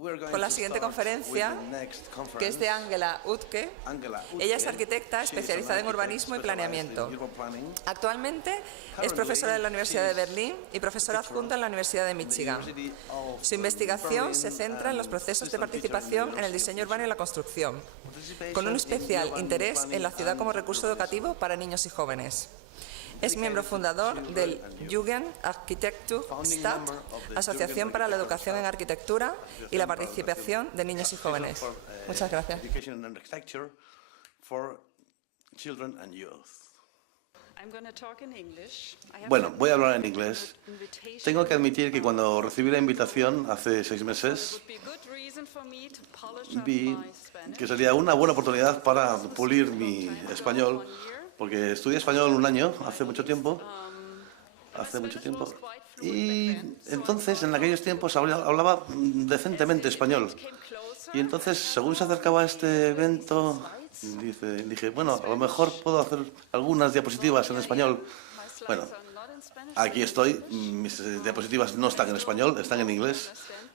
con la siguiente conferencia, que es de Angela Utke. Ella es arquitecta especializada en urbanismo y planeamiento. Actualmente es profesora de la Universidad de Berlín y profesora adjunta en la Universidad de Michigan. Su investigación se centra en los procesos de participación en el diseño urbano y la construcción, con un especial interés en la ciudad como recurso educativo para niños y jóvenes. Es miembro fundador del Jugendarchitekturstadt, Asociación para la Educación en Arquitectura y la Participación de Niños y Jóvenes. Muchas gracias. Bueno, voy a hablar en inglés. Tengo que admitir que cuando recibí la invitación hace 6 meses, vi que sería una buena oportunidad para pulir mi español, porque estudié español un año, hace mucho tiempo, y entonces en aquellos tiempos hablaba decentemente español. Y entonces, según se acercaba a este evento, dije, bueno, a lo mejor puedo hacer algunas diapositivas en español. Bueno, aquí estoy, mis diapositivas no están en español, están en inglés,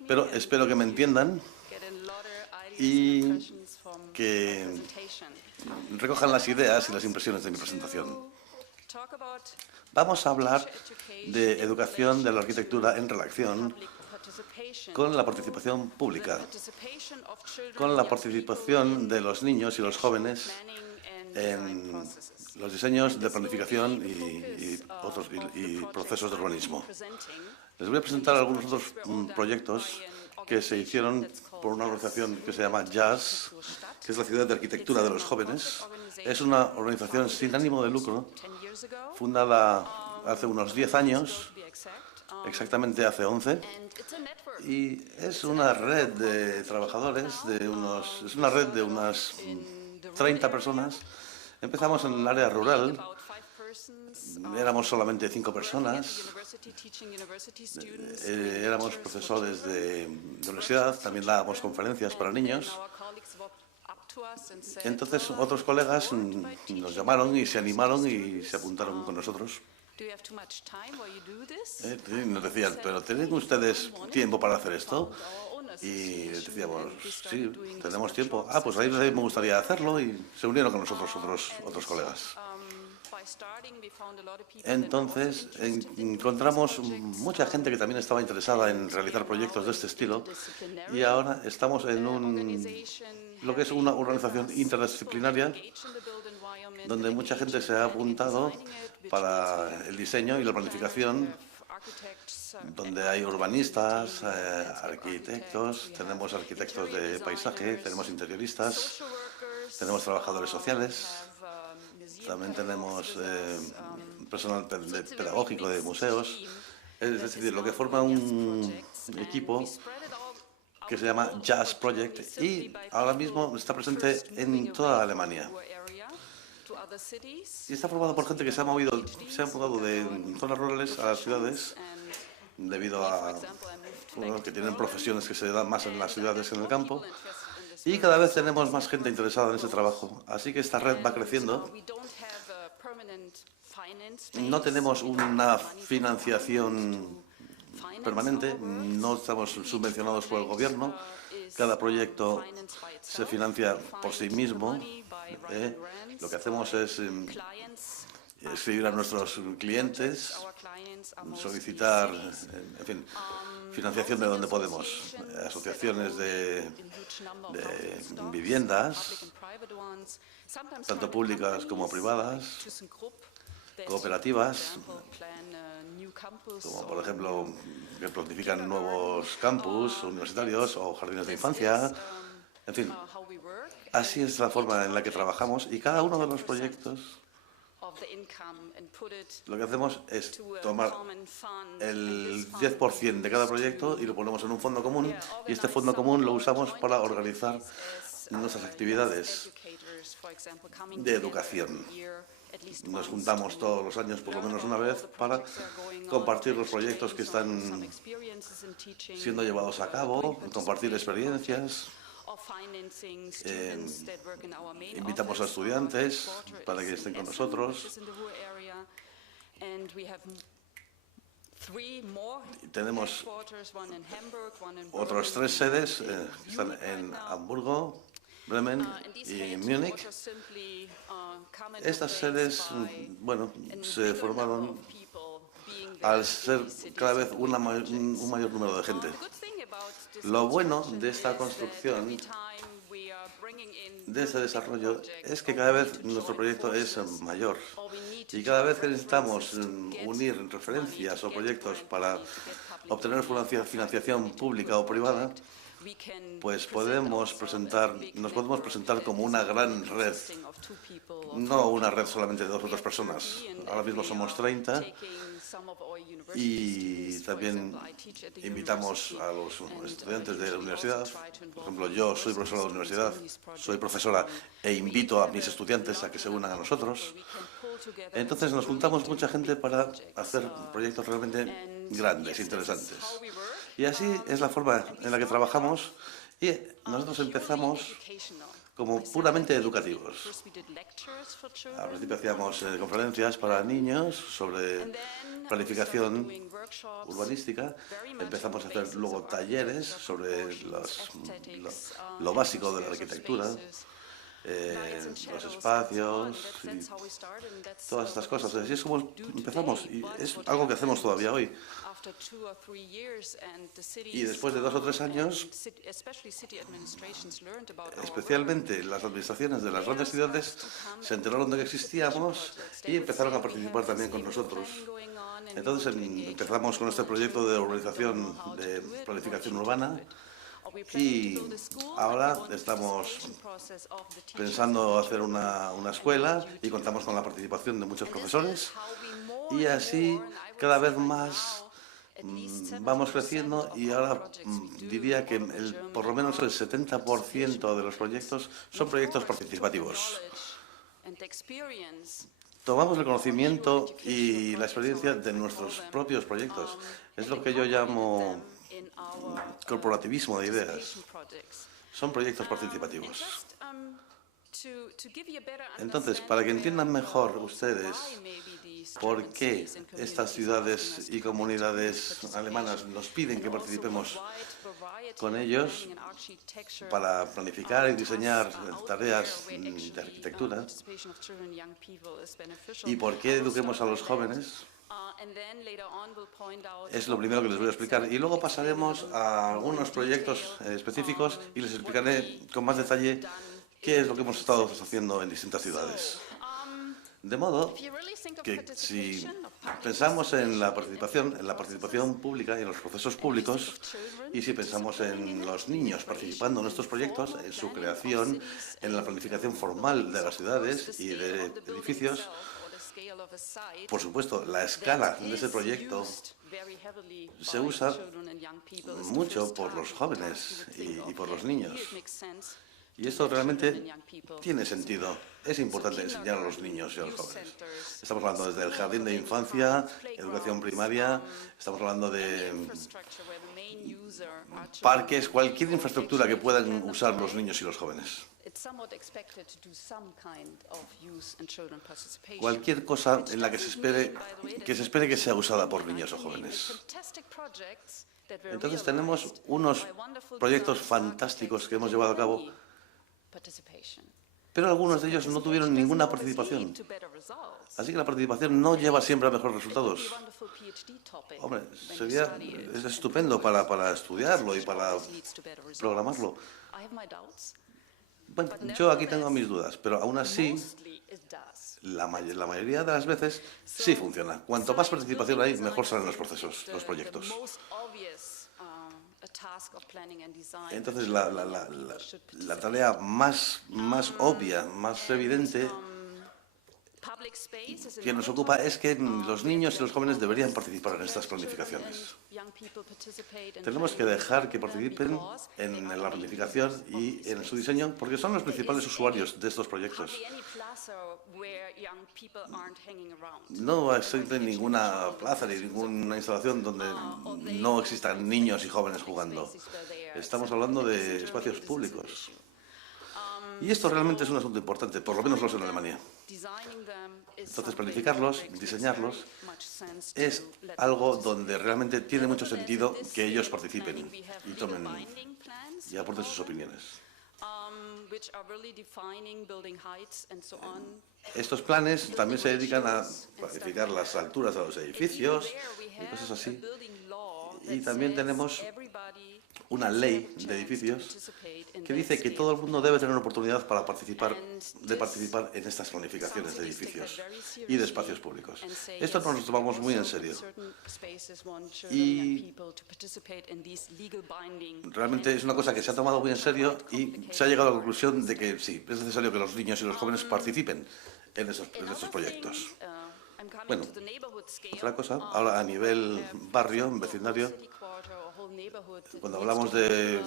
pero espero que me entiendan y que recojan las ideas y las impresiones de mi presentación. Vamos a hablar de educación de la arquitectura en relación con la participación pública, con la participación de los niños y los jóvenes en los diseños de planificación y procesos de urbanismo. Les voy a presentar algunos otros proyectos que se hicieron por una organización que se llama JAS, que es la Ciudad de Arquitectura de los Jóvenes. Es una organización sin ánimo de lucro, fundada hace unos 10 años, exactamente hace 11, y es una red de trabajadores, es una red de unas 30 personas. Empezamos en el área rural, éramos solamente 5 personas, éramos profesores de universidad, también dábamos conferencias para niños. Entonces otros colegas nos llamaron y se animaron y se apuntaron con nosotros. Nos decían, ¿pero tienen ustedes tiempo para hacer esto? Y decíamos, sí, tenemos tiempo. Ah, pues ahí me gustaría hacerlo, y se unieron con nosotros otros colegas. Entonces encontramos mucha gente que también estaba interesada en realizar proyectos de este estilo, y ahora estamos en lo que es una organización interdisciplinaria donde mucha gente se ha apuntado para el diseño y la planificación, donde hay urbanistas, arquitectos, tenemos arquitectos de paisaje, tenemos interioristas, tenemos trabajadores sociales, también tenemos personal pedagógico de museos. Es decir, lo que forma un equipo que se llama JAS Project, y ahora mismo está presente en toda Alemania. Y está formado por gente que se ha mudado de zonas rurales a las ciudades debido a que tienen profesiones que se dan más en las ciudades que en el campo. Y cada vez tenemos más gente interesada en ese trabajo. Así que esta red va creciendo. No tenemos una financiación permanente, no estamos subvencionados por el gobierno. Cada proyecto se financia por sí mismo. Lo que hacemos es escribir a nuestros clientes, solicitar, en fin, financiación de donde podemos, asociaciones de viviendas, tanto públicas como privadas, cooperativas, como por ejemplo que planifican nuevos campus universitarios o jardines de infancia. En fin, así es la forma en la que trabajamos, y cada uno de los proyectos lo que hacemos es tomar el 10% de cada proyecto y lo ponemos en un fondo común, y este fondo común lo usamos para organizar nuestras actividades de educación. Nos juntamos todos los años por lo menos una vez para compartir los proyectos que están siendo llevados a cabo, compartir experiencias. Invitamos a estudiantes para que estén con nosotros. Tenemos otras 3 sedes que están en Hamburgo, Bremen y Múnich. Estas sedes, bueno, se formaron al ser cada vez un mayor número de gente. Lo bueno de esta construcción, de este desarrollo, es que cada vez nuestro proyecto es mayor y cada vez que necesitamos unir referencias o proyectos para obtener financiación pública o privada, pues nos podemos presentar como una gran red, no una red solamente de 2 o 3 personas. Ahora mismo somos 30 y también invitamos a los estudiantes de la universidad. Por ejemplo, yo soy profesora de la universidad, soy profesora e invito a mis estudiantes a que se unan a nosotros. Entonces nos juntamos mucha gente para hacer proyectos realmente grandes, interesantes. Y así es la forma en la que trabajamos y nosotros empezamos como puramente educativos. Al principio hacíamos conferencias para niños sobre planificación urbanística. Empezamos a hacer luego talleres sobre lo básico de la arquitectura, los espacios y todas estas cosas. Así es como empezamos y es algo que hacemos todavía hoy. Y después de 2 o 3 años, especialmente las administraciones de las grandes ciudades se enteraron de que existíamos y empezaron a participar también con nosotros. Entonces empezamos con este proyecto de urbanización, de planificación urbana, y ahora estamos pensando hacer una escuela y contamos con la participación de muchos profesores y así cada vez más vamos creciendo y ahora diría que por lo menos el 70% de los proyectos son proyectos participativos. Tomamos el conocimiento y la experiencia de nuestros propios proyectos. Es lo que yo llamo corporativismo de ideas. Son proyectos participativos. Entonces, para que entiendan mejor ustedes por qué estas ciudades y comunidades alemanas nos piden que participemos con ellos para planificar y diseñar tareas de arquitectura y por qué eduquemos a los jóvenes, es lo primero que les voy a explicar. Y luego pasaremos a algunos proyectos específicos y les explicaré con más detalle qué es lo que hemos estado haciendo en distintas ciudades. De modo que si pensamos en la participación pública y en los procesos públicos, y si pensamos en los niños participando en estos proyectos, en su creación, en la planificación formal de las ciudades y de edificios, por supuesto, la escala de ese proyecto se usa mucho por los jóvenes y por los niños. Y esto realmente tiene sentido. Es importante enseñar a los niños y a los jóvenes. Estamos hablando desde el jardín de infancia, educación primaria, estamos hablando de parques, cualquier infraestructura que puedan usar los niños y los jóvenes. Cualquier cosa en la que se espere que sea usada por niños o jóvenes. Entonces tenemos unos proyectos fantásticos que hemos llevado a cabo, pero algunos de ellos no tuvieron ninguna participación. Así que la participación no lleva siempre a mejores resultados. Hombre, es estupendo para estudiarlo y para programarlo. Bueno, yo aquí tengo mis dudas, pero aún así, la mayoría de las veces sí funciona. Cuanto más participación hay, mejor salen los procesos, los proyectos. Entonces, la tarea más obvia, más evidente que nos ocupa es que los niños y los jóvenes deberían participar en estas planificaciones. Tenemos que dejar que participen en la planificación y en su diseño porque son los principales usuarios de estos proyectos. No existe ninguna plaza ni ninguna instalación donde no existan niños y jóvenes jugando. Estamos hablando de espacios públicos. Y esto realmente es un asunto importante, por lo menos lo es en Alemania. Entonces, planificarlos, diseñarlos, es algo donde realmente tiene mucho sentido que ellos participen y tomen y aporten sus opiniones. Estos planes también se dedican a planificar las alturas de los edificios y cosas así. Y también tenemos una ley de edificios que dice que todo el mundo debe tener oportunidad para participar en estas planificaciones de edificios y de espacios públicos. Esto nos lo tomamos muy en serio. Y realmente es una cosa que se ha tomado muy en serio y se ha llegado a la conclusión de que sí, es necesario que los niños y los jóvenes participen en estos proyectos. Bueno, otra cosa, ahora a nivel barrio, vecindario, cuando hablamos de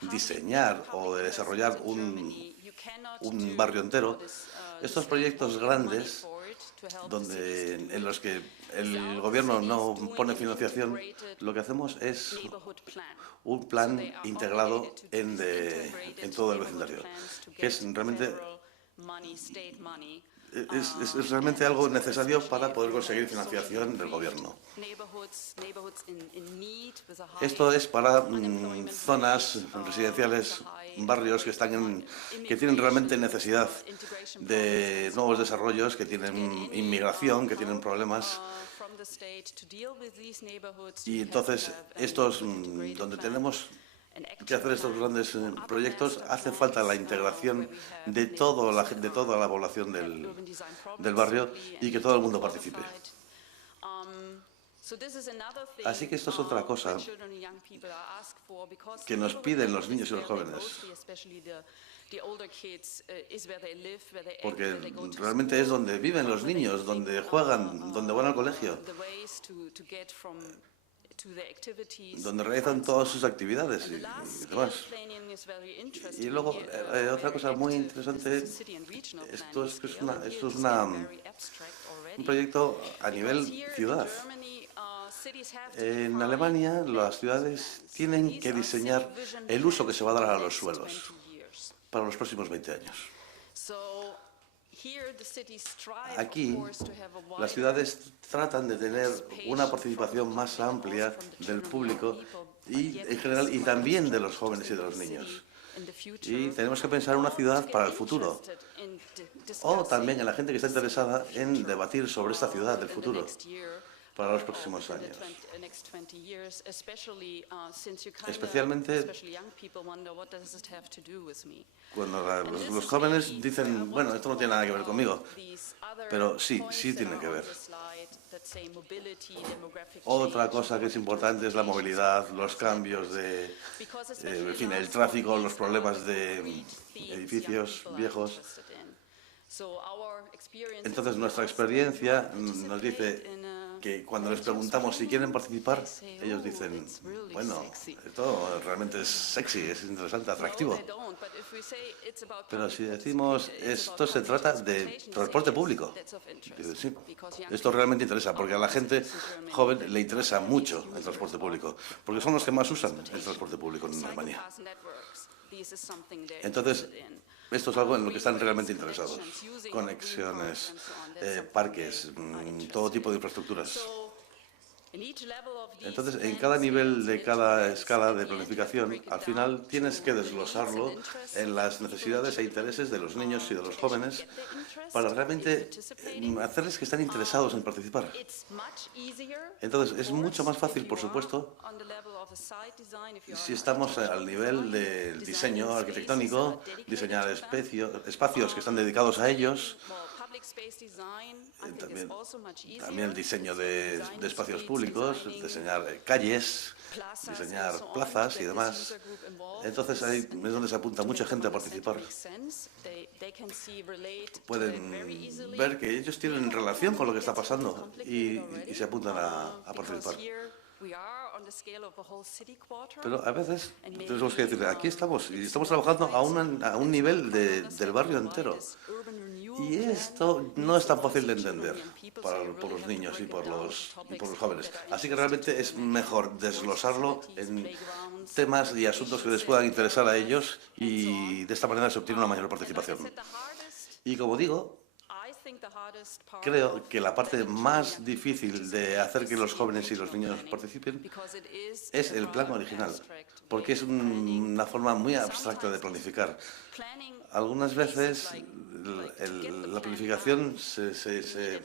rediseñar o de desarrollar un barrio entero, estos proyectos grandes, en los que el gobierno no pone financiación, lo que hacemos es un plan integrado en todo el vecindario, que es realmente algo necesario para poder conseguir financiación del gobierno. Esto es para zonas residenciales, barrios que tienen realmente necesidad de nuevos desarrollos, que tienen inmigración, que tienen problemas. Y entonces, donde tenemos que hacer estos grandes proyectos, hace falta la integración de toda la población del barrio y que todo el mundo participe. Así que esto es otra cosa que nos piden los niños y los jóvenes, porque realmente es donde viven los niños, donde juegan, donde van al colegio, donde realizan todas sus actividades y demás. Y luego, otra cosa muy interesante, esto es un proyecto a nivel ciudad. En Alemania, las ciudades tienen que diseñar el uso que se va a dar a los suelos para los próximos 20 años. Aquí, las ciudades tratan de tener una participación más amplia del público y, en general, y también de los jóvenes y de los niños. Y tenemos que pensar en una ciudad para el futuro, o también en la gente que está interesada en debatir sobre esta ciudad del futuro para los próximos años. Especialmente cuando los jóvenes dicen, bueno, esto no tiene nada que ver conmigo, pero sí tiene que ver. Otra cosa que es importante es la movilidad, los cambios en fin, el tráfico, los problemas de edificios viejos. Entonces, nuestra experiencia nos dice que cuando les preguntamos si quieren participar, ellos dicen, bueno, esto realmente es sexy, es interesante, atractivo. Pero si decimos, esto se trata de transporte público, dicen, sí, esto realmente interesa, porque a la gente joven le interesa mucho el transporte público, porque son los que más usan el transporte público en Alemania. Entonces, esto es algo en lo que están realmente interesados. Conexiones, parques, todo tipo de infraestructuras. Entonces, en cada nivel de cada escala de planificación, al final tienes que desglosarlo en las necesidades e intereses de los niños y de los jóvenes para realmente hacerles que estén interesados en participar. Entonces, es mucho más fácil, por supuesto, si estamos al nivel del diseño arquitectónico, diseñar espacios que están dedicados a ellos. También el diseño de espacios públicos, diseñar calles, diseñar plazas y demás. Entonces ahí es donde se apunta mucha gente a participar. Pueden ver que ellos tienen relación con lo que está pasando y se apuntan a participar. Pero a veces tenemos que decir, aquí estamos y estamos trabajando a un nivel del barrio entero. Y esto no es tan fácil de entender por los niños y por los jóvenes. Así que realmente es mejor desglosarlo en temas y asuntos que les puedan interesar a ellos y de esta manera se obtiene una mayor participación. Y como digo, creo que la parte más difícil de hacer que los jóvenes y los niños participen es el plan original, porque es una forma muy abstracta de planificar. Algunas veces la planificación se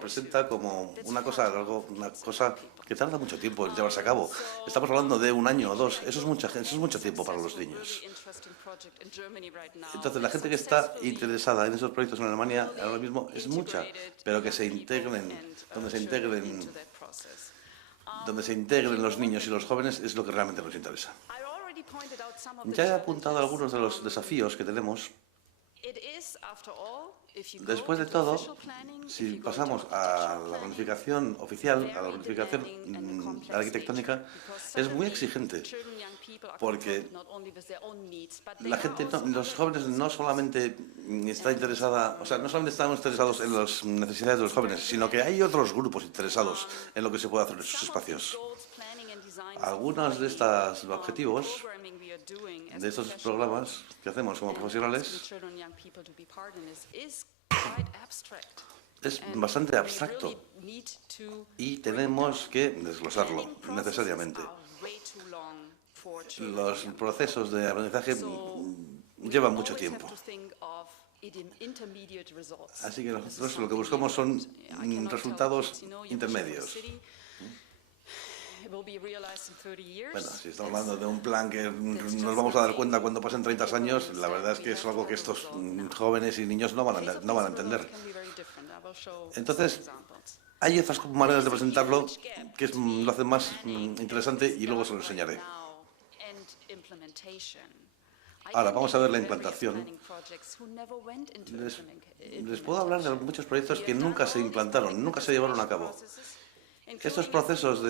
presenta como una cosa que tarda mucho tiempo en llevarse a cabo. Estamos hablando de 1 año o 2. Eso es mucho tiempo para los niños. Entonces, la gente que está interesada en esos proyectos en Alemania ahora mismo es mucha, pero que se integren, donde se integren los niños y los jóvenes es lo que realmente nos interesa. Ya he apuntado algunos de los desafíos que tenemos. Después de todo, si pasamos a la planificación oficial, a la planificación arquitectónica, es muy exigente, porque la gente, los jóvenes no solamente están interesados en las necesidades de los jóvenes, sino que hay otros grupos interesados en lo que se puede hacer en esos espacios. Algunos de estos objetivos, de estos programas que hacemos como profesionales, es bastante abstracto y tenemos que desglosarlo necesariamente. Los procesos de aprendizaje llevan mucho tiempo. Así que nosotros lo que buscamos son resultados intermedios. Bueno, si estamos hablando de un plan que nos vamos a dar cuenta cuando pasen 30 años, la verdad es que es algo que estos jóvenes y niños no van a entender. Entonces, hay otras maneras de presentarlo que lo hacen más interesante y luego se lo enseñaré. Ahora, vamos a ver la implantación. Les puedo hablar de muchos proyectos que nunca se implantaron, nunca se llevaron a cabo. Estos procesos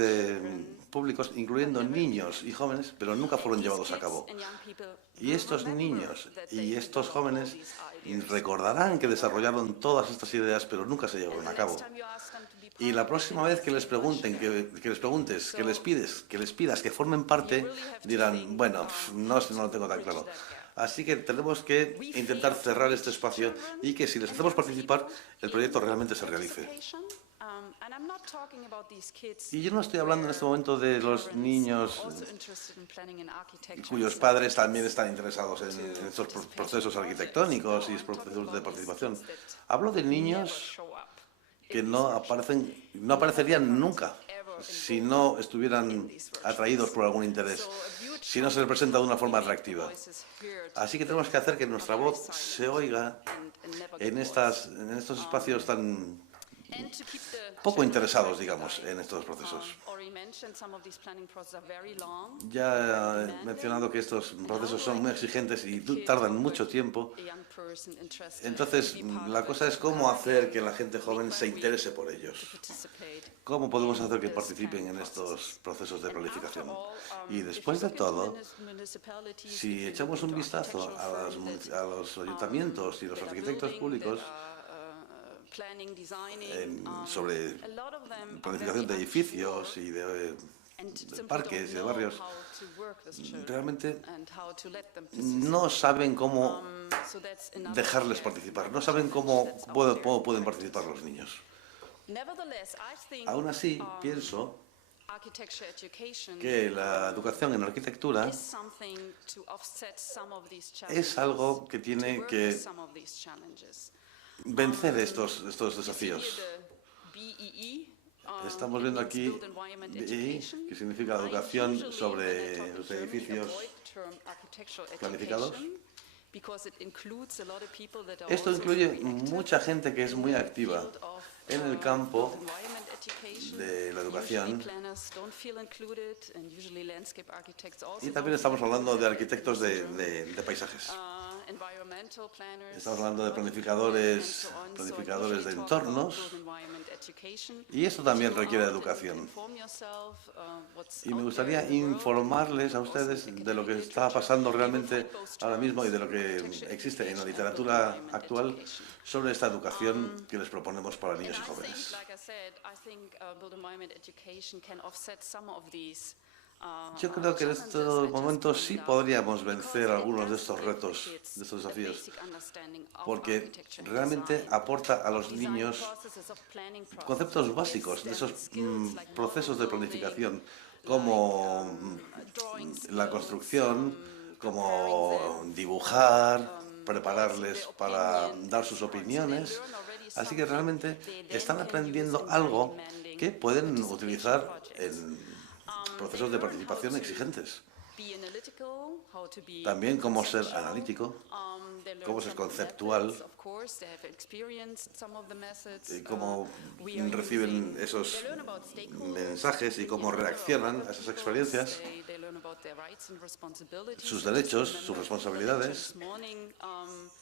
públicos, incluyendo niños y jóvenes, pero nunca fueron llevados a cabo. Y estos niños y estos jóvenes recordarán que desarrollaron todas estas ideas, pero nunca se llevaron a cabo. Y la próxima vez que les pregunten, que les preguntes, que les pidas que formen parte, dirán, bueno, no lo tengo tan claro. Así que tenemos que intentar cerrar este espacio y que si les hacemos participar, el proyecto realmente se realice. Y yo no estoy hablando en este momento de los niños cuyos padres también están interesados en estos procesos arquitectónicos y procesos de participación. Hablo de niños que no aparecerían nunca si no estuvieran atraídos por algún interés, si no se les presenta de una forma atractiva. Así que tenemos que hacer que nuestra voz se oiga en estos espacios tan poco interesados, digamos, en estos procesos. Ya he mencionado que estos procesos son muy exigentes y tardan mucho tiempo. Entonces, la cosa es cómo hacer que la gente joven se interese por ellos. ¿Cómo podemos hacer que participen en estos procesos de planificación? Y después de todo, si echamos un vistazo a los ayuntamientos y los arquitectos públicos, sobre planificación de edificios y de parques y de barrios, realmente no saben cómo dejarles participar, no saben cómo pueden participar los niños. Aún así, pienso que la educación en arquitectura es algo que tiene que vencer estos desafíos. Estamos viendo aquí BEE, que significa educación sobre los edificios planificados. Esto incluye mucha gente que es muy activa en el campo de la educación. Y también estamos hablando de arquitectos de paisajes. Estamos hablando de planificadores de entornos, y esto también requiere educación. Y me gustaría informarles a ustedes de lo que está pasando realmente ahora mismo y de lo que existe en la literatura actual sobre esta educación que les proponemos para niños y jóvenes. Yo creo que en estos momentos sí podríamos vencer algunos de estos retos, de estos desafíos, porque realmente aporta a los niños conceptos básicos de esos procesos de planificación, como la construcción, como dibujar, prepararles para dar sus opiniones. Así que realmente están aprendiendo algo que pueden utilizar en procesos de participación exigentes. También cómo ser analítico, cómo ser conceptual, cómo reciben esos mensajes y cómo reaccionan a esas experiencias, sus derechos, sus responsabilidades,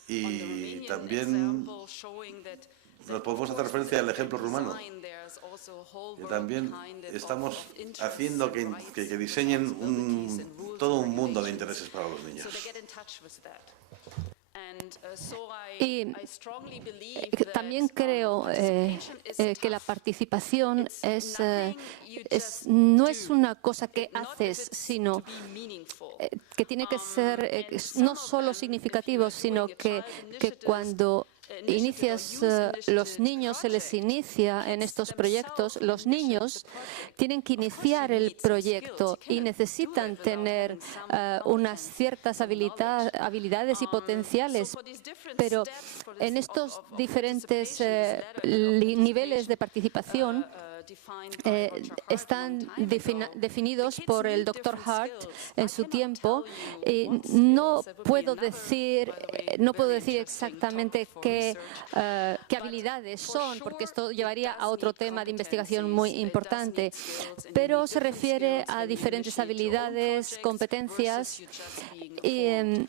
y también nos podemos hacer referencia al ejemplo rumano. Y también estamos haciendo que diseñen todo un mundo de intereses para los niños. Y también creo que la participación no es una cosa que haces, sino que tiene que ser no solo significativo, sino que cuando los niños se les inicia en estos proyectos, los niños tienen que iniciar el proyecto y necesitan tener unas ciertas habilidades y potenciales, pero en estos diferentes niveles de participación están definidos por el Dr. Hart en su tiempo, y no puedo decir exactamente qué habilidades son, porque esto llevaría a otro tema de investigación muy importante, pero se refiere a diferentes habilidades, competencias y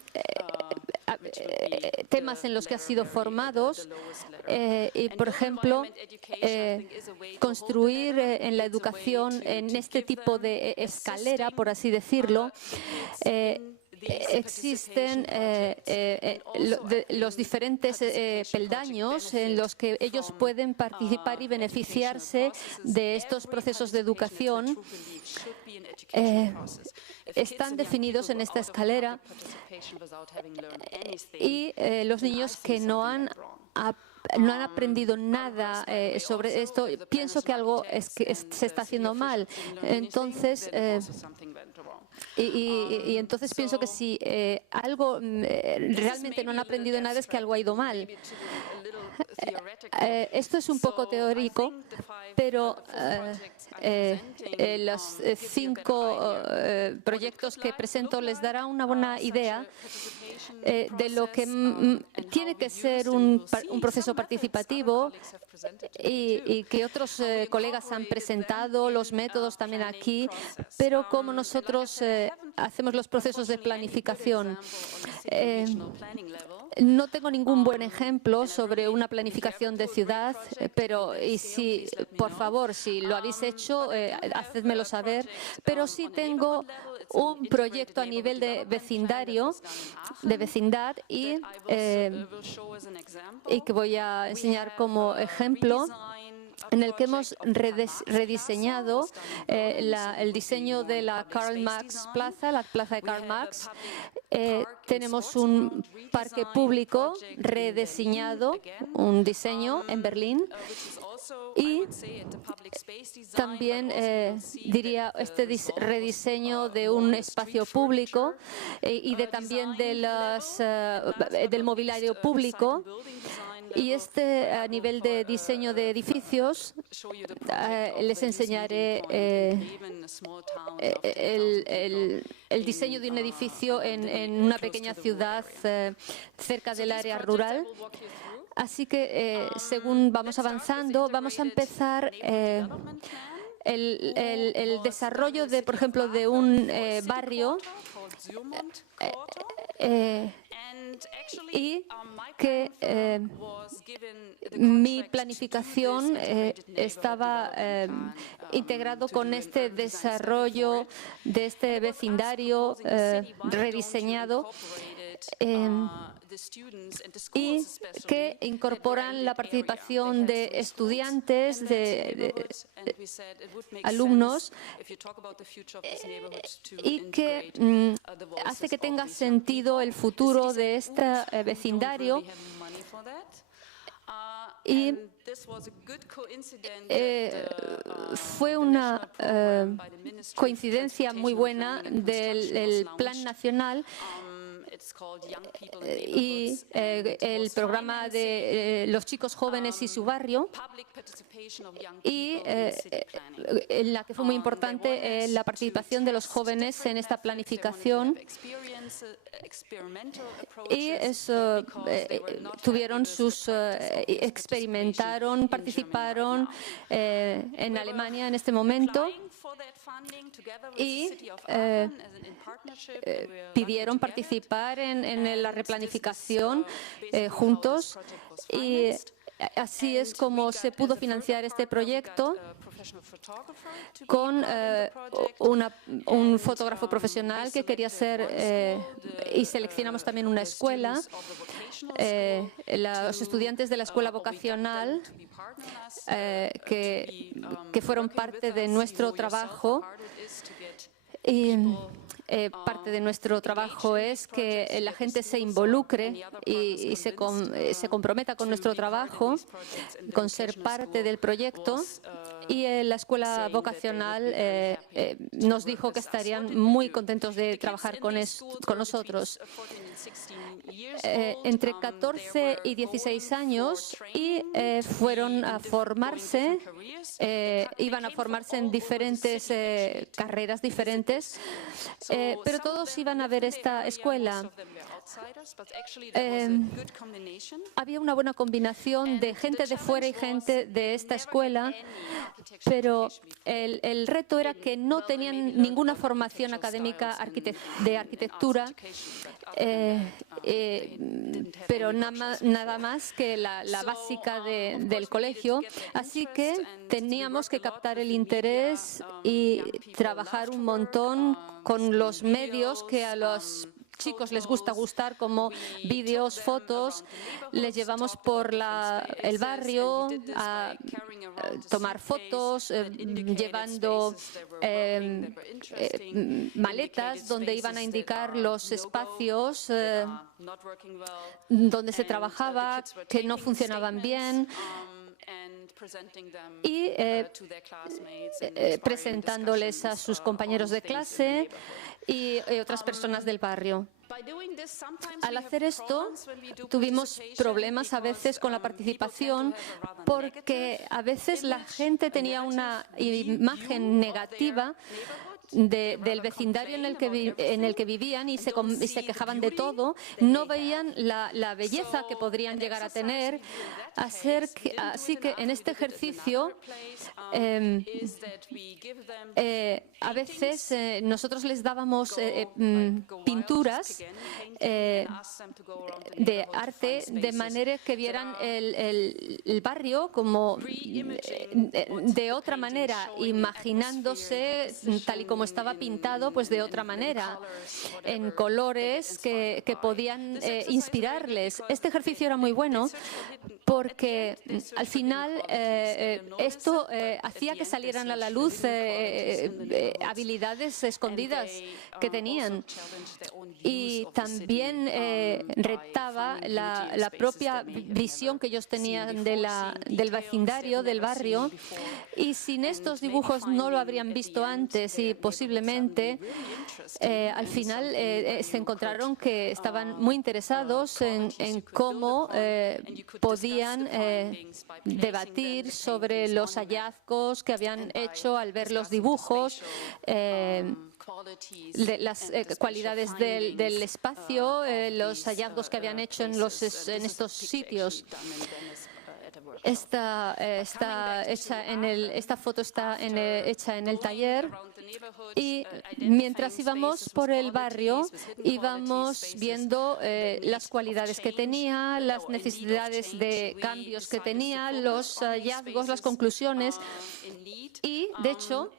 temas en los que han sido formados, y por ejemplo construir en la educación en este tipo de escalera, por así decirlo. Existen los diferentes peldaños en los que ellos pueden participar y beneficiarse de estos procesos de educación. Están definidos en esta escalera, y los niños que no han aprendido nada sobre esto, pienso que algo se está haciendo mal. Entonces, entonces pienso que si algo realmente no han aprendido nada, es que algo ha ido mal. Esto es un poco teórico, pero los 5 proyectos que presento les dará una buena idea de lo que tiene que ser un proceso participativo, y que otros colegas han presentado los métodos también aquí, pero como nosotros hacemos los procesos de planificación. No tengo ningún buen ejemplo sobre una planificación de ciudad, pero por favor, si lo habéis hecho, hacedmelo saber. Pero sí tengo un proyecto a nivel de vecindad, y que voy a enseñar como ejemplo, en el que hemos rediseñado el diseño de la Karl Marx Plaza, la plaza de Karl Marx. Tenemos un parque público rediseñado, un diseño en Berlín, y también diría rediseño de un espacio público y también del mobiliario público. Y a nivel de diseño de edificios, les enseñaré el diseño de un edificio en una pequeña ciudad cerca del área rural. Así que, según vamos avanzando, vamos a empezar el desarrollo por ejemplo, de un barrio, y que mi planificación estaba integrado con este desarrollo de este vecindario rediseñado y que incorporan la participación de estudiantes, de alumnos, y que hace que tenga sentido el futuro de este vecindario. Y fue una coincidencia muy buena del Plan Nacional y el programa de los chicos jóvenes y su barrio, y en la que fue muy importante la participación de los jóvenes en esta planificación, y eso, tuvieron sus experimentaron, participaron en Alemania en este momento y pidieron participar en la replanificación juntos, y así es como se pudo financiar este proyecto con un fotógrafo profesional que quería ser, y seleccionamos también una escuela. Los estudiantes de la escuela vocacional que fueron parte de nuestro trabajo. Y parte de nuestro trabajo es que la gente se involucre y se comprometa con nuestro trabajo, con ser parte del proyecto. Y la escuela vocacional nos dijo que estarían muy contentos de trabajar con nosotros. Entre 14 y 16 años, y fueron a formarse, iban a formarse en diferentes carreras diferentes, pero todos iban a ver esta escuela. Había una buena combinación de gente de fuera y gente de esta escuela, pero el reto era que no tenían ninguna formación académica de arquitectura, pero nada más que la básica del colegio. Así que teníamos que captar el interés y trabajar un montón con los medios que a los chicos les gusta gustar, como vídeos, fotos. Les llevamos por el barrio a tomar fotos, llevando maletas donde iban a indicar los espacios donde se trabajaba, que no funcionaban bien, y presentándoles a sus compañeros de clase y otras personas del barrio. Al hacer esto, tuvimos problemas a veces con la participación, porque a veces la gente tenía una imagen negativa del vecindario en el que vivían, y se quejaban de todo. No veían la belleza que podrían llegar a tener. Así que en este ejercicio a veces nosotros les dábamos pinturas de arte, de manera que vieran el barrio como de otra manera, imaginándose tal y como estaba pintado, pues de otra manera, en colores que podían inspirarles. Este ejercicio era muy bueno porque al final esto hacía que salieran a la luz habilidades escondidas que tenían, y también retaba la propia visión que ellos tenían del vecindario, del barrio. Y sin estos dibujos no lo habrían visto antes, y posiblemente al final se encontraron que estaban muy interesados en cómo podían debatir sobre los hallazgos que habían hecho al ver los dibujos, de las cualidades del espacio, los hallazgos que habían hecho en estos sitios. esta foto está hecha en el taller, y mientras íbamos por el barrio íbamos viendo las cualidades que tenía, las necesidades de cambios que tenía, los hallazgos, las conclusiones. Y, de hecho,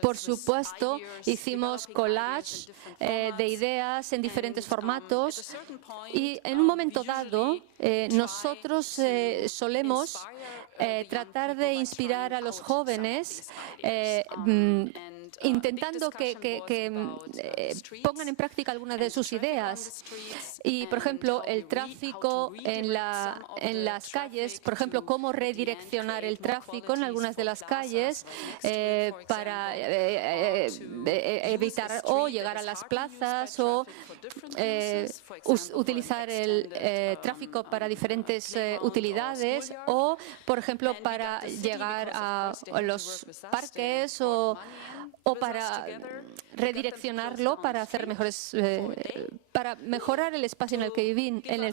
por supuesto, hicimos collage de ideas en diferentes formatos, y en un momento dado nosotros solemos tratar de inspirar a los jóvenes intentando que pongan en práctica algunas de sus ideas. Y, por ejemplo, el tráfico en las calles, por ejemplo, cómo redireccionar el tráfico en algunas de las calles para evitar o llegar a las plazas o utilizar el tráfico para diferentes utilidades, o, por ejemplo, para llegar a los parques o para redireccionarlo, para hacer para mejorar el espacio en el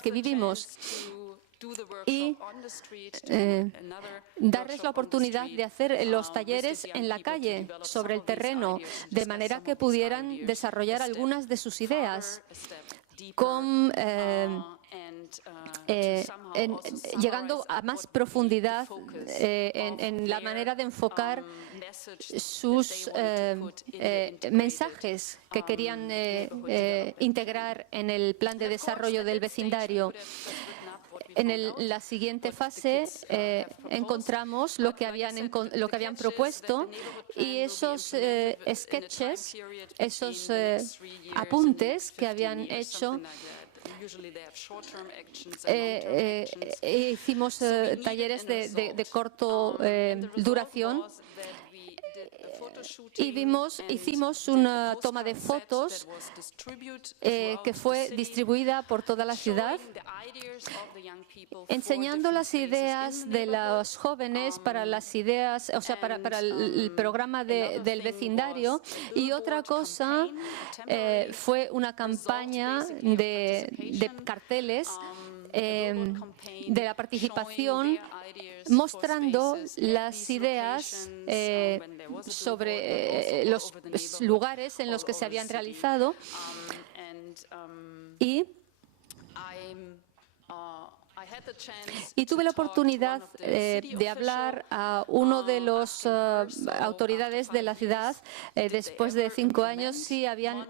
que vivimos, y darles la oportunidad de hacer los talleres en la calle, sobre el terreno, de manera que pudieran desarrollar algunas de sus ideas, llegando a más profundidad en la manera de enfocar sus mensajes que querían integrar en el plan de desarrollo del vecindario. En la siguiente fase encontramos lo que habían propuesto, y esos sketches, esos apuntes que habían hecho. Hicimos talleres de corto duración, y hicimos una toma de fotos que fue distribuida por toda la ciudad, enseñando las ideas de los jóvenes para para el programa del vecindario. Y otra cosa fue una campaña de carteles de la participación, mostrando las ideas sobre los lugares en los que se habían realizado. Y tuve la oportunidad de hablar a uno de los autoridades de la ciudad después de 5 años si habían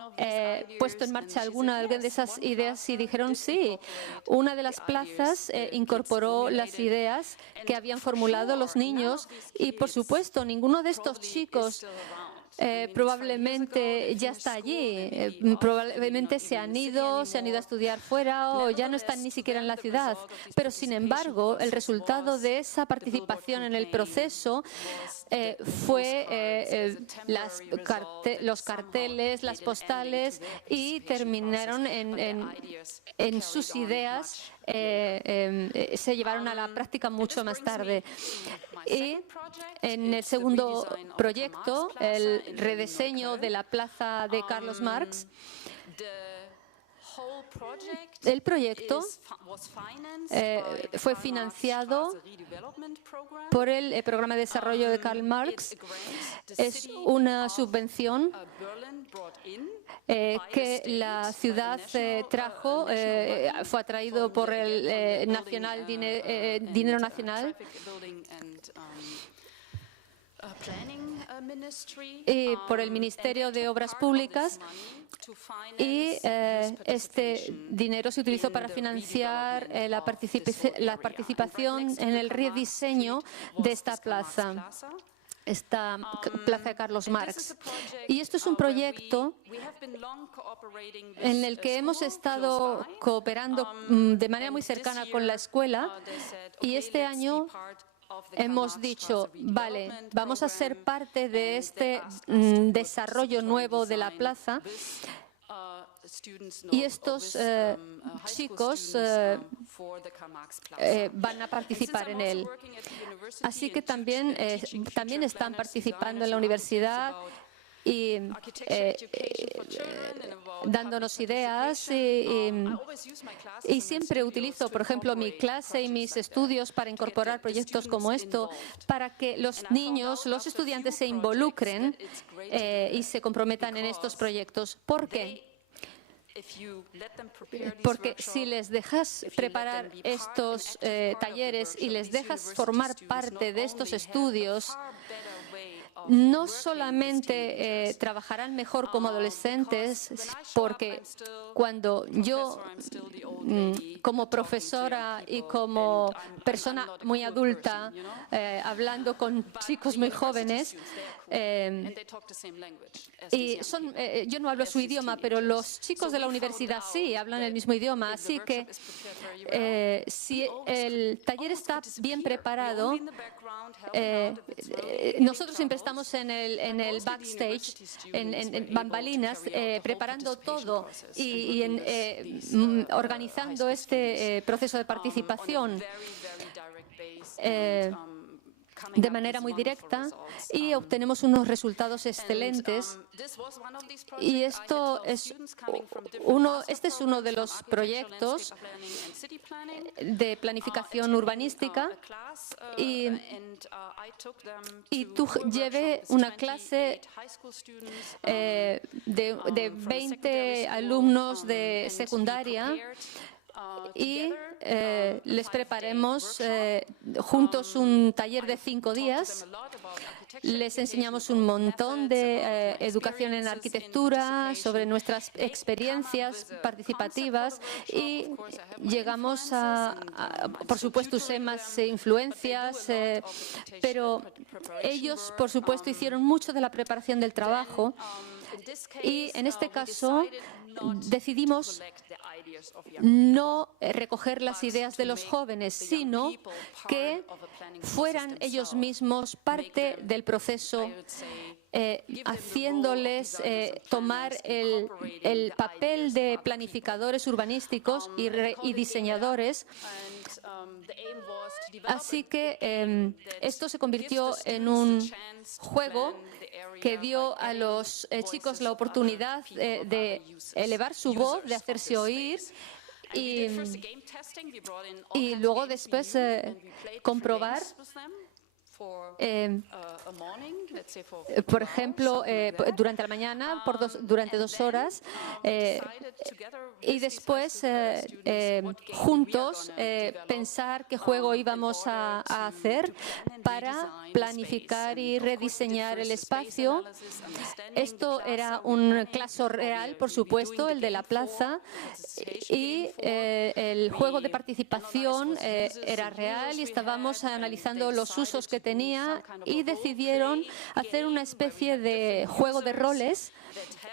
puesto en marcha alguna de esas ideas, y dijeron sí. Una de las plazas incorporó las ideas que habían formulado los niños, y, por supuesto, ninguno de estos chicos probablemente ya está allí, probablemente se han ido a estudiar fuera, o ya no están ni siquiera en la ciudad. Pero, sin embargo, el resultado de esa participación en el proceso fue los carteles, las postales, y terminaron en sus ideas. Se llevaron a la práctica mucho más tarde. Y en el segundo proyecto, el rediseño de la plaza de Carlos Marx, el proyecto fue financiado por el programa de desarrollo de Karl Marx. Es una subvención que la ciudad trajo, fue atraído por el dinero nacional y por el Ministerio de Obras Públicas, y este dinero se utilizó para financiar la participación en el rediseño de esta plaza de Carlos Marx. Y esto es un proyecto en el que hemos estado cooperando de manera muy cercana con la escuela, y este año hemos dicho, vale, vamos a ser parte de este desarrollo nuevo de la plaza, y estos chicos van a participar en él. Así que también están participando en la universidad y dándonos ideas y siempre utilizo, por ejemplo, mi clase y mis estudios para incorporar proyectos como esto, para que los niños, los estudiantes se involucren y se comprometan en estos proyectos. ¿Por qué? Porque si les dejas preparar estos talleres y les dejas formar parte de estos estudios, no solamente trabajarán mejor como adolescentes, porque cuando yo, como profesora y como persona muy adulta, hablando con chicos muy jóvenes, yo no hablo su idioma, pero los chicos de la universidad sí hablan el mismo idioma, así que si el taller está bien preparado, nosotros siempre estamos en el backstage, en bambalinas, preparando todo y organizando este proceso de participación de manera muy directa y obtenemos unos resultados excelentes. Y este es uno de los proyectos de planificación urbanística y llevé una clase de 20 alumnos de secundaria y les preparemos juntos un taller de 5 días. Les enseñamos un montón de educación en arquitectura, sobre nuestras experiencias participativas y llegamos por supuesto, usé más influencias, pero ellos, por supuesto, hicieron mucho de la preparación del trabajo. Y en este caso decidimos no recoger las ideas de los jóvenes, sino que fueran ellos mismos parte del proceso, haciéndoles tomar el papel de planificadores urbanísticos y diseñadores. Así que esto se convirtió en un juego que dio a los chicos la oportunidad de elevar su voz, de hacerse oír y luego después comprobar. Por ejemplo, durante la mañana, durante 2 horas, y después juntos pensar qué juego íbamos a hacer para planificar y rediseñar el espacio. Esto era un caso real, por supuesto, el de la plaza, y el juego de participación era real y estábamos analizando los usos que tenía y decidieron hacer una especie de juego de roles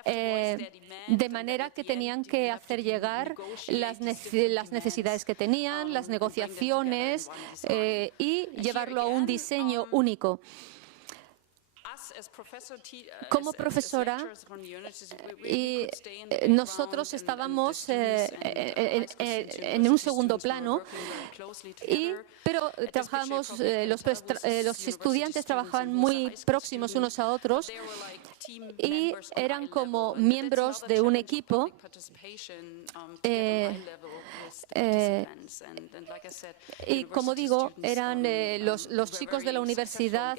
de manera que tenían que hacer llegar las necesidades que tenían, las negociaciones y llevarlo a un diseño único. Como profesora, y nosotros estábamos en un segundo plano, pero trabajábamos, los estudiantes trabajaban muy próximos unos a otros y eran como miembros de un equipo. Y como digo, eran los chicos de la universidad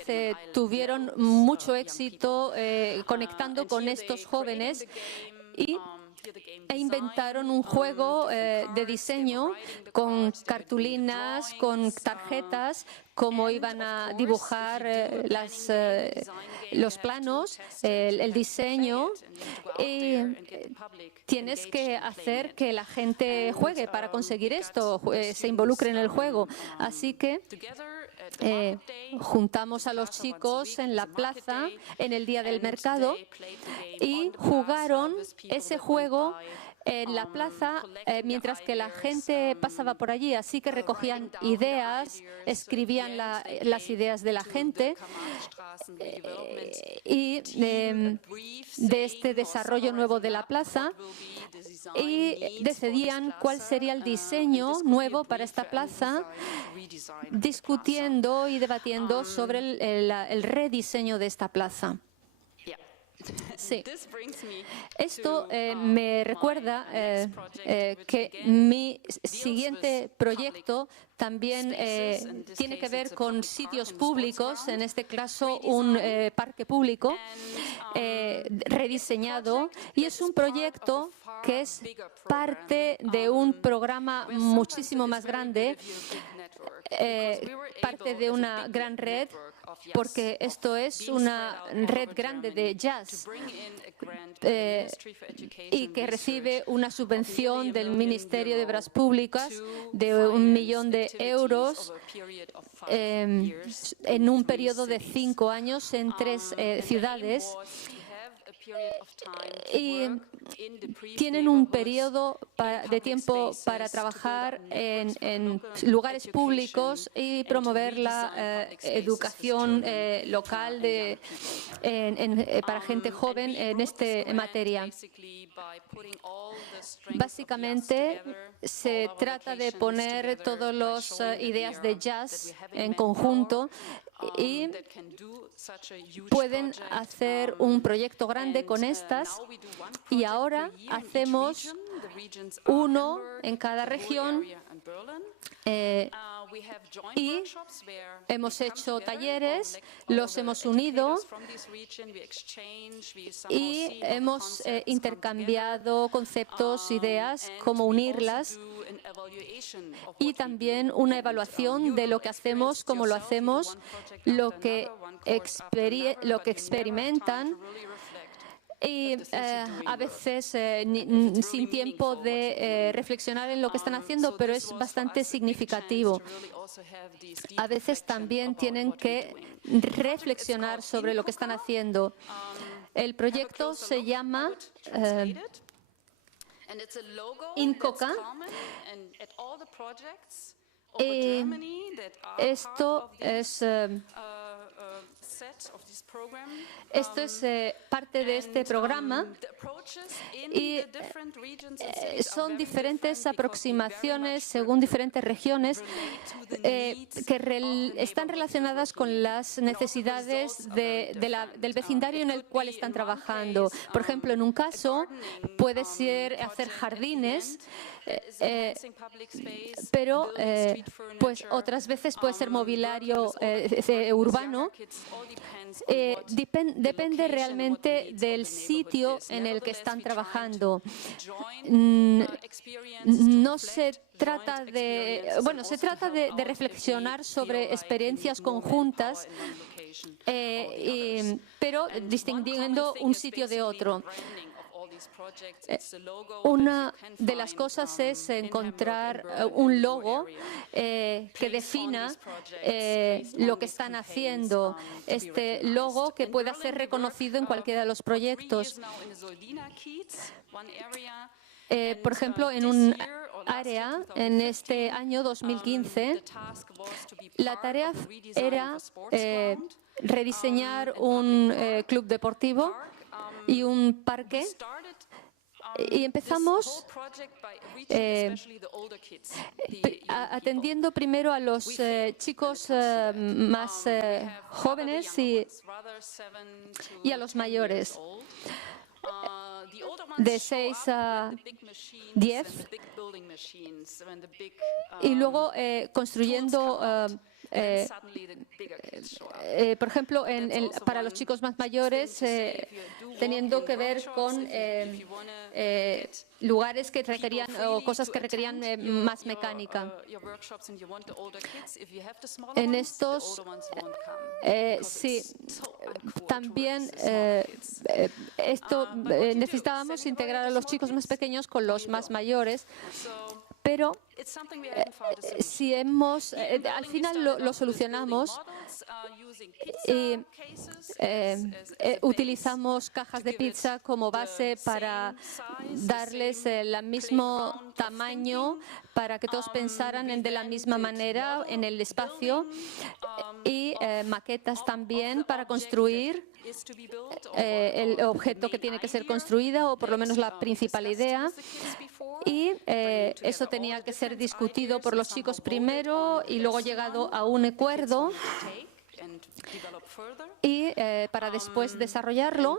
tuvieron mucho éxito conectando con estos jóvenes e inventaron un juego de diseño con cartulinas, con tarjetas, cómo iban a dibujar los planos, el diseño. Y tienes que hacer que la gente juegue para conseguir esto, se involucre en el juego. Así que juntamos a los chicos en la plaza en el día del mercado y jugaron ese juego en la plaza mientras que la gente pasaba por allí. Así que recogían ideas, escribían las ideas de la gente y de este desarrollo nuevo de la plaza, y decidían cuál sería el diseño nuevo para esta plaza, discutiendo y debatiendo sobre el rediseño de esta plaza. Sí. Esto me recuerda que mi siguiente proyecto también tiene que ver con sitios públicos, en este caso un parque público rediseñado, y es un proyecto que es parte de un programa muchísimo más grande, parte de una gran red, porque esto es una red grande de jazz y que recibe una subvención del Ministerio de Obras Públicas de 1 millón de euros en un periodo de 5 años en 3 ciudades. Y tienen un periodo de tiempo para trabajar en lugares públicos y promover la educación local para gente joven en esta materia. Básicamente, se trata de poner todas las ideas de jazz en conjunto y pueden hacer un proyecto grande con estas, y ahora hacemos uno en cada región y hemos hecho talleres, los hemos unido y hemos intercambiado conceptos, ideas, cómo unirlas, y también una evaluación de lo que hacemos, cómo lo hacemos, lo que experimentan, y a veces sin tiempo de reflexionar en lo que están haciendo, pero es bastante significativo. A veces también tienen que reflexionar sobre lo que están haciendo. El proyecto se llama INCOCA. Esto es parte de este programa, y son diferentes aproximaciones según diferentes regiones que están relacionadas con las necesidades del vecindario en el cual están trabajando. Por ejemplo, en un caso puede ser hacer jardines, pero pues otras veces puede ser mobiliario urbano. Depende realmente del sitio en el que están trabajando. No se trata de... Bueno, se trata de reflexionar sobre experiencias conjuntas, pero distinguiendo un sitio de otro. Una de las cosas es encontrar un logo que defina lo que están haciendo. Este logo que pueda ser reconocido en cualquiera de los proyectos. Por ejemplo, en un área, en este año 2015, la tarea era rediseñar un club deportivo y un parque, y empezamos atendiendo primero a los chicos más jóvenes y a los mayores, de 6 a 10, y luego construyendo por ejemplo, para los chicos más mayores, teniendo que ver con lugares que requerían o cosas que requerían más mecánica. En estos, sí, también necesitábamos integrar a los chicos más pequeños con los más mayores. Pero si al final lo solucionamos y utilizamos cajas de pizza como base para darles el mismo tamaño, para que todos pensaran de la misma manera en el espacio, y maquetas también para construir el objeto que tiene que ser construido, o por lo menos la principal idea. Y eso tenía que ser discutido por los chicos primero y luego llegado a un acuerdo y para después desarrollarlo.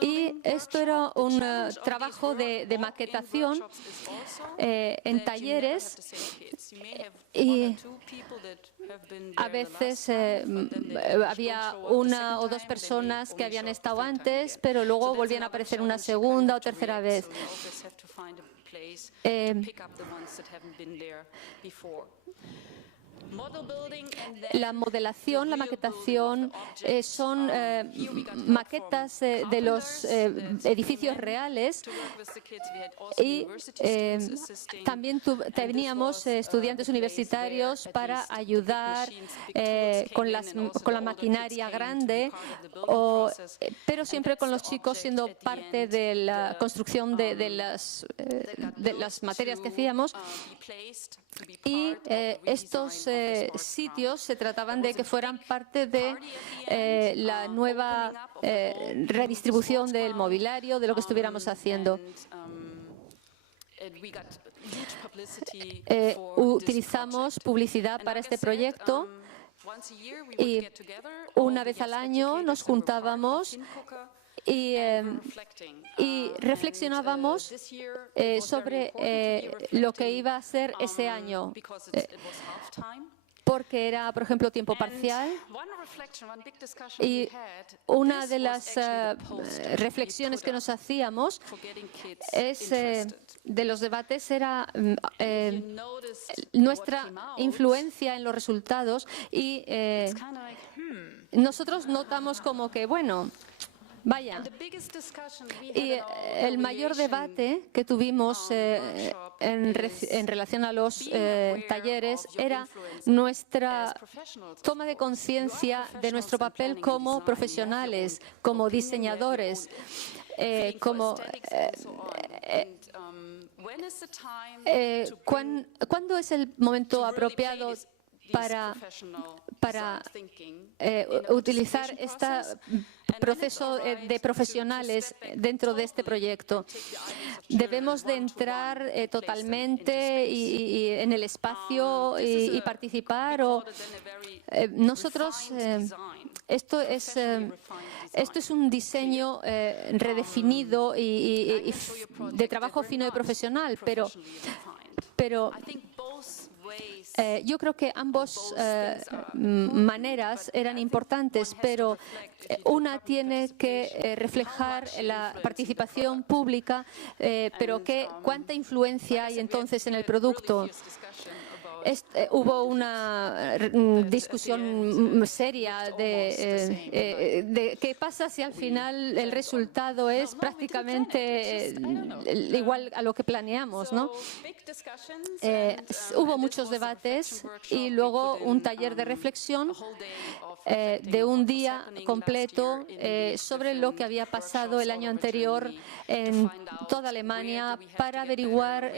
Y esto era un trabajo de maquetación en talleres, y a veces había una o dos personas que habían estado antes, pero luego volvían a aparecer una segunda o tercera vez. La modelación, la maquetación son maquetas de los edificios reales, y también teníamos estudiantes universitarios para ayudar con la maquinaria grande, pero siempre con los chicos siendo parte de la construcción de las materias que hacíamos. Y estos sitios se trataban de que fueran parte de la nueva redistribución del mobiliario, de lo que estuviéramos haciendo. Utilizamos publicidad para este proyecto, y una vez al año nos juntábamos y reflexionábamos sobre lo que iba a ser ese año, porque era, por ejemplo, tiempo parcial. Y una de las reflexiones que nos hacíamos de los debates era nuestra influencia en los resultados, y nosotros notamos como que, bueno, vaya. Y el mayor debate que tuvimos en relación a los talleres era nuestra toma de conciencia de nuestro papel como profesionales, como diseñadores, ¿cuándo es el momento apropiado para utilizar este proceso de profesionales dentro de este proyecto? Debemos de entrar totalmente y en el espacio y participar, o nosotros esto es un diseño redefinido y de trabajo fino y profesional, pero yo creo que ambas maneras eran importantes, pero una tiene que reflejar la participación pública, pero ¿cuánta influencia hay entonces en el producto? Hubo una discusión seria de qué pasa si al final el resultado es prácticamente igual a lo que planeamos, ¿no? Hubo muchos debates y luego un taller de reflexión de un día completo sobre lo que había pasado el año anterior en toda Alemania, para averiguar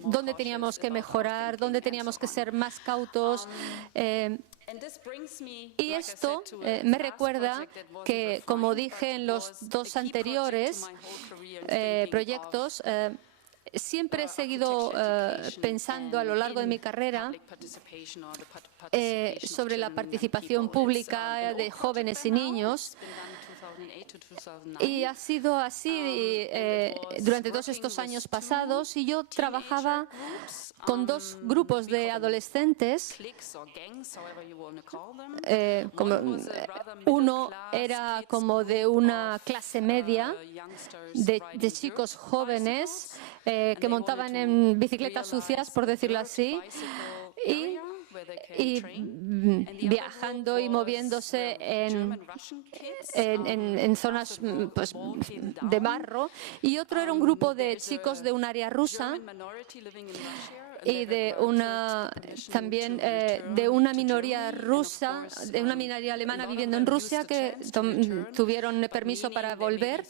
dónde teníamos que mejorar, dónde teníamos que ser más cautos. Y esto me recuerda que, como dije en los dos anteriores proyectos, siempre he seguido pensando a lo largo de mi carrera sobre la participación pública de jóvenes y niños. Y ha sido así durante todos estos años pasados, y yo trabajaba con dos grupos de adolescentes. Uno era como de una clase media de chicos jóvenes que montaban en bicicletas sucias, por decirlo así, y viajando y moviéndose en zonas pues, de barro. Y otro era un grupo de chicos de un área rusa y también de una minoría rusa, de una minoría alemana viviendo en Rusia, que tuvieron permiso para volver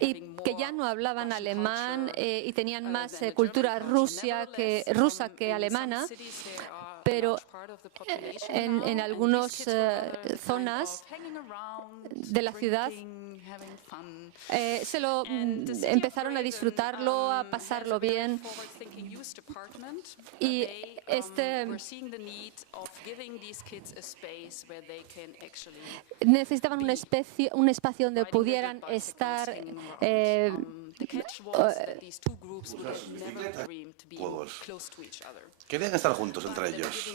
y que ya no hablaban alemán y tenían más cultura rusa que alemana, pero en algunas zonas de la ciudad empezaron a disfrutarlo, a pasarlo bien. Y necesitaban un espacio donde pudieran estar juegos. Querían estar juntos entre ellos,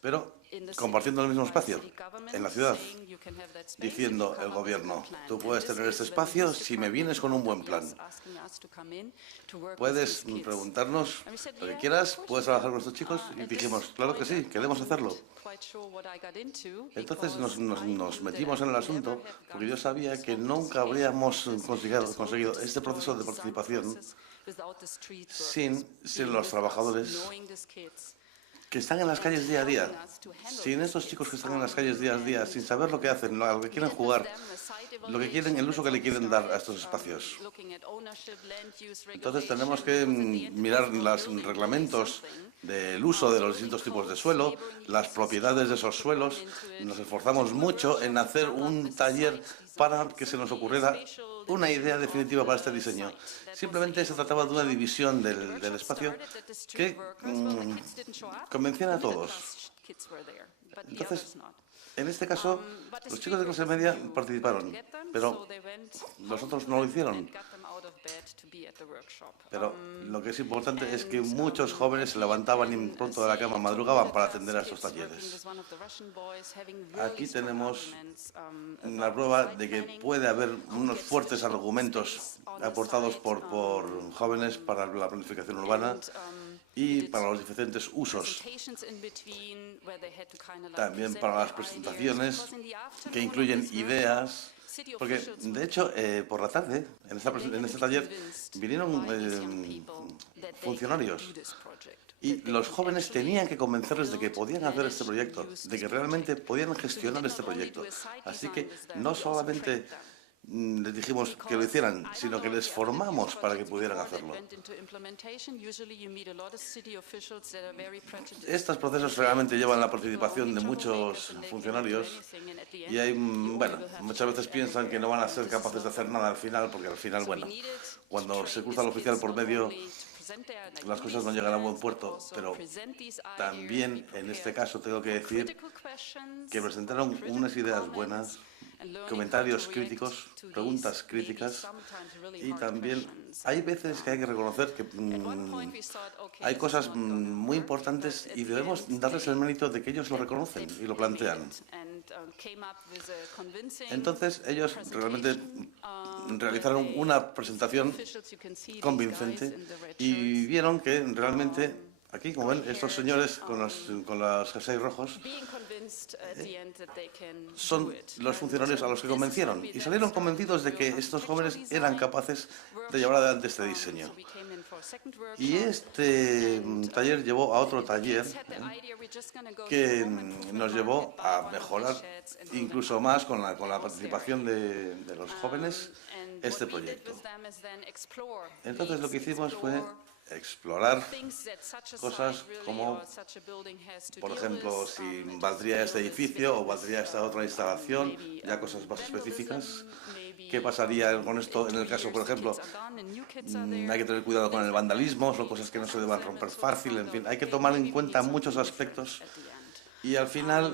pero compartiendo el mismo espacio en la ciudad, diciendo el gobierno: tú puedes tener este espacio si me vienes con un buen plan. Puedes preguntarnos lo que quieras, puedes trabajar con estos chicos. Y dijimos: claro que sí, queremos hacerlo. Entonces nos metimos en el asunto, porque yo sabía que nunca habríamos conseguido este proceso de participación sin los trabajadores que están en las calles día a día, sin estos chicos que están en las calles día a día, sin saber lo que hacen, lo que quieren jugar, lo que quieren, el uso que le quieren dar a estos espacios. Entonces tenemos que mirar los reglamentos del uso de los distintos tipos de suelo, las propiedades de esos suelos. Nos esforzamos mucho en hacer un taller para que se nos ocurriera una idea definitiva para este diseño. Simplemente se trataba de una división del espacio que convenciera a todos. Entonces, en este caso, los chicos de clase media participaron, pero los otros no lo hicieron. Pero lo que es importante es que muchos jóvenes se levantaban y pronto de la cama madrugaban para atender a estos talleres. Aquí tenemos la prueba de que puede haber unos fuertes argumentos aportados por jóvenes para la planificación urbana y para los diferentes usos. También para las presentaciones que incluyen ideas. Porque, de hecho, por la tarde, en este taller, vinieron funcionarios y los jóvenes tenían que convencerles de que podían hacer este proyecto, de que realmente podían gestionar este proyecto. Así que no solamente les dijimos que lo hicieran, sino que les formamos para que pudieran hacerlo. Estos procesos realmente llevan la participación de muchos funcionarios y hay, bueno, muchas veces piensan que no van a ser capaces de hacer nada al final, porque al final, bueno, cuando se cruza el oficial por medio, las cosas no llegan a buen puerto, pero también en este caso tengo que decir que presentaron unas ideas buenas, comentarios críticos, preguntas críticas, y también hay veces que hay que reconocer que hay cosas muy importantes y debemos darles el mérito de que ellos lo reconocen y lo plantean. Entonces ellos realmente realizaron una presentación convincente y vieron que realmente aquí, como ven, estos señores con los jerseys rojos son los funcionarios a los que convencieron y salieron convencidos de que estos jóvenes eran capaces de llevar adelante este diseño. Y este taller llevó a otro taller que nos llevó a mejorar incluso más con la participación de los jóvenes este proyecto. Entonces lo que hicimos fue explorar cosas como, por ejemplo, si valdría este edificio o valdría esta otra instalación, ya cosas más específicas. ¿Qué pasaría con esto en el caso, por ejemplo? Hay que tener cuidado con el vandalismo, son cosas que no se deban romper fácil, en fin, hay que tomar en cuenta muchos aspectos. Y al final,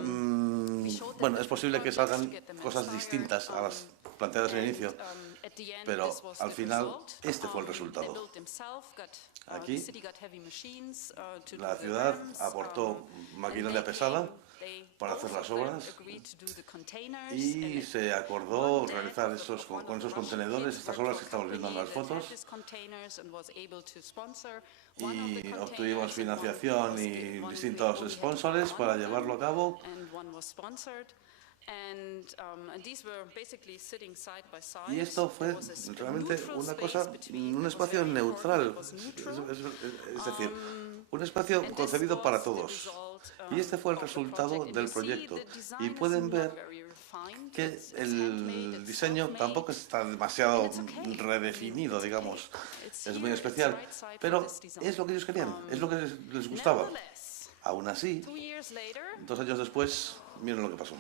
bueno, es posible que salgan cosas distintas a las planteadas en el inicio, pero al final este fue el resultado. Aquí la ciudad aportó maquinaria pesada para hacer las obras y se acordó realizar con esos contenedores, estas obras que estamos viendo en las fotos, y obtuvimos financiación y distintos sponsors para llevarlo a cabo. Y esto fue realmente una cosa, un espacio neutral, es decir, un espacio concebido para todos. Y este fue el resultado del proyecto. Y pueden ver que el diseño tampoco está demasiado redefinido, digamos. Es muy especial, pero es lo que ellos querían, es lo que les gustaba. Aún así, 2 años después, miren lo que pasó.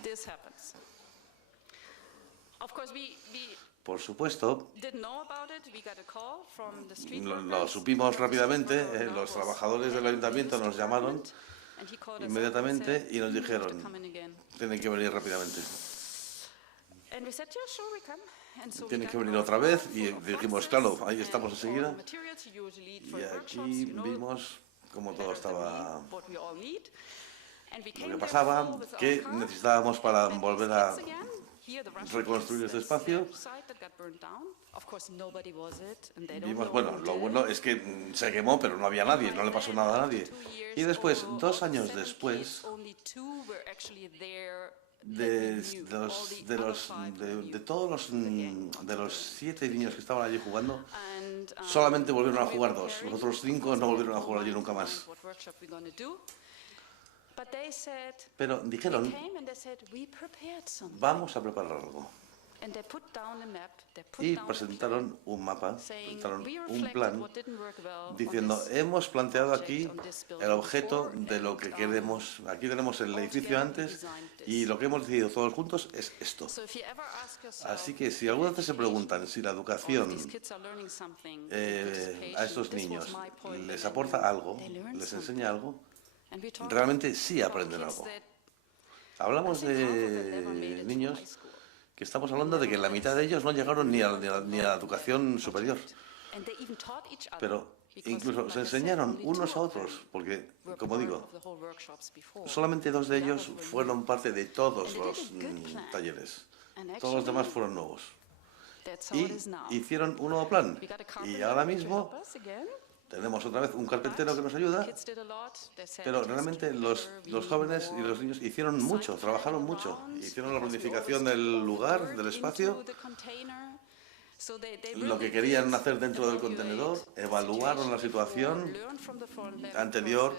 Por supuesto, lo supimos rápidamente, los trabajadores del ayuntamiento nos llamaron inmediatamente y nos dijeron, tienen que venir rápidamente. Tienen que venir otra vez y dijimos, claro, ahí estamos enseguida. Y aquí vimos cómo todo estaba, lo que pasaba, que necesitábamos para volver a reconstruir este espacio. Vimos, bueno, lo bueno es que se quemó, pero no había nadie, no le pasó nada a nadie. Y después, 2 años después, de los 7 niños que estaban allí jugando, solamente volvieron a jugar 2. Los otros 5 no volvieron a jugar allí nunca más. Pero dijeron, vamos a preparar algo. Y presentaron un mapa, presentaron un plan, diciendo, hemos planteado aquí el objeto de lo que queremos. Aquí tenemos el edificio antes y lo que hemos decidido todos juntos es esto. Así que si alguna vez se preguntan si la educación a estos niños les aporta algo, les enseña algo, realmente sí aprenden algo. Hablamos de niños que estamos hablando de que la mitad de ellos no llegaron ni a la educación superior. Pero incluso se enseñaron unos a otros, porque, como digo, solamente 2 de ellos fueron parte de todos los talleres. Todos los demás fueron nuevos. Y hicieron un nuevo plan. Y ahora mismo tenemos otra vez un carpintero que nos ayuda, pero realmente los jóvenes y los niños hicieron mucho, trabajaron mucho, hicieron la planificación del lugar, del espacio, lo que querían hacer dentro del contenedor, evaluaron la situación anterior,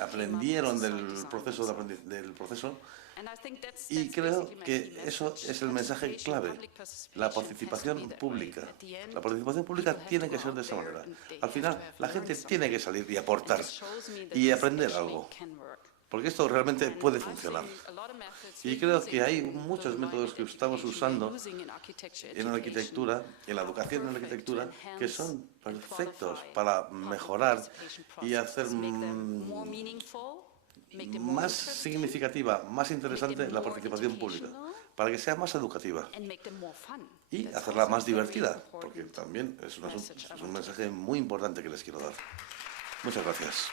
aprendieron del proceso. Y creo que eso es el mensaje clave, la participación pública. La participación pública tiene que ser de esa manera. Al final, la gente tiene que salir y aportar y aprender algo, porque esto realmente puede funcionar. Y creo que hay muchos métodos que estamos usando en la arquitectura, en la educación en la arquitectura, que son perfectos para mejorar y hacer más significativa, más interesante la participación pública, para que sea más educativa y hacerla más divertida, porque también es un mensaje muy importante que les quiero dar. Muchas gracias.